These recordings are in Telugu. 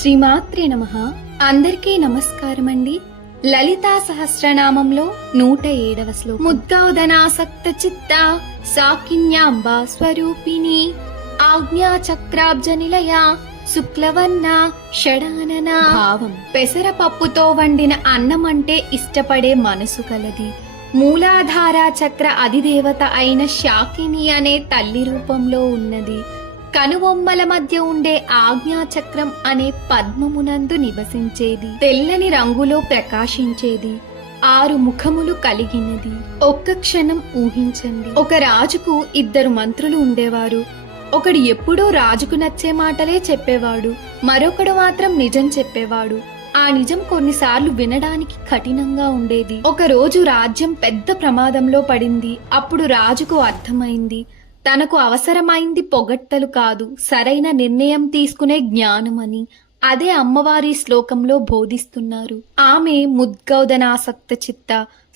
శ్రీమాత్రే నమః. అందరికీ నమస్కారం అండి. లలితా సహస్రనామంలో 107వ శ్లోకం. ముద్గౌదనాసక్త చిత్త సాకిన్యాంబ స్వరూపిణి ఆజ్ఞా చక్రాబ్జ నిలయ శుక్లవర్ణ షడానన. భావం: పెసరపప్పుతో వండిన అన్నం అంటే ఇష్టపడే మనసు కలది. మూలాధార చక్ర అధిదేవత అయిన శాకిని అనే తల్లి రూపంలో ఉన్నది. కనుబొమ్మల మధ్య ఉండే ఆజ్ఞాచక్రం అనే పద్మమునందు నివసించేది. తెల్లని రంగులో ప్రకాశించేది. 6 ముఖములు కలిగినది. ఒక్క క్షణం ఊహించండి. ఒక రాజుకు 2 మంత్రులు ఉండేవారు. ఒకడు ఎప్పుడూ రాజుకు నచ్చే మాటలే చెప్పేవాడు, మరొకడు మాత్రం నిజం చెప్పేవాడు. ఆ నిజం కొన్నిసార్లు వినడానికి కఠినంగా ఉండేది. ఒక రోజు రాజ్యం పెద్ద ప్రమాదంలో పడింది. అప్పుడు రాజుకు అర్థమైంది, తనకు అవసరమైంది పొగడ్తలు కాదు, సరైన నిర్ణయం తీసుకునే జ్ఞానమని. అదే అమ్మవారి శ్లోకంలో బోధిస్తున్నారు. ఆమె ముద్గౌదనాసక్త చిత్త,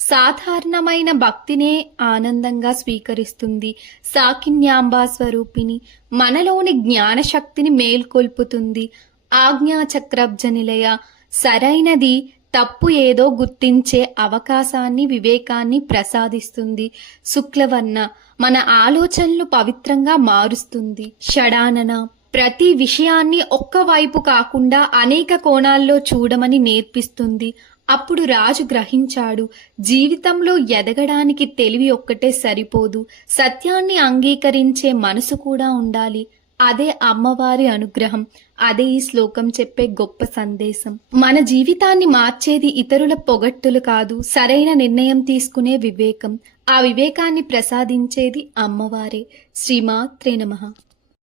సాధారణమైన భక్తినే ఆనందంగా స్వీకరిస్తుంది. సాకిన్యాంబా స్వరూపిణి, మనలోని జ్ఞానశక్తిని మేల్కొల్పుతుంది. ఆజ్ఞాచక్రబ్జ నిలయ, సరైనది తప్పు ఏదో గుర్తించే అవకాశాన్ని, వివేకాన్ని ప్రసాదిస్తుంది. శుక్లవర్ణ, మన ఆలోచనలు పవిత్రంగా మారుస్తుంది. షడానన, ప్రతి విషయాన్ని ఒక్క వైపు కాకుండా అనేక కోణాల్లో చూడమని నేర్పిస్తుంది. అప్పుడు రాజు గ్రహించాడు, జీవితంలో ఎదగడానికి తెలివి ఒక్కటే సరిపోదు, సత్యాన్ని అంగీకరించే మనసు కూడా ఉండాలి. అదే అమ్మవారి అనుగ్రహం. అదే ఈ శ్లోకం చెప్పే గొప్ప సందేశం. మన జీవితాన్ని మార్చేది ఇతరుల పొగట్టులు కాదు, సరైన నిర్ణయం తీసుకునే వివేకం. ఆ వివేకాన్ని ప్రసాదించేది అమ్మవారే. శ్రీమాత్రే నమః.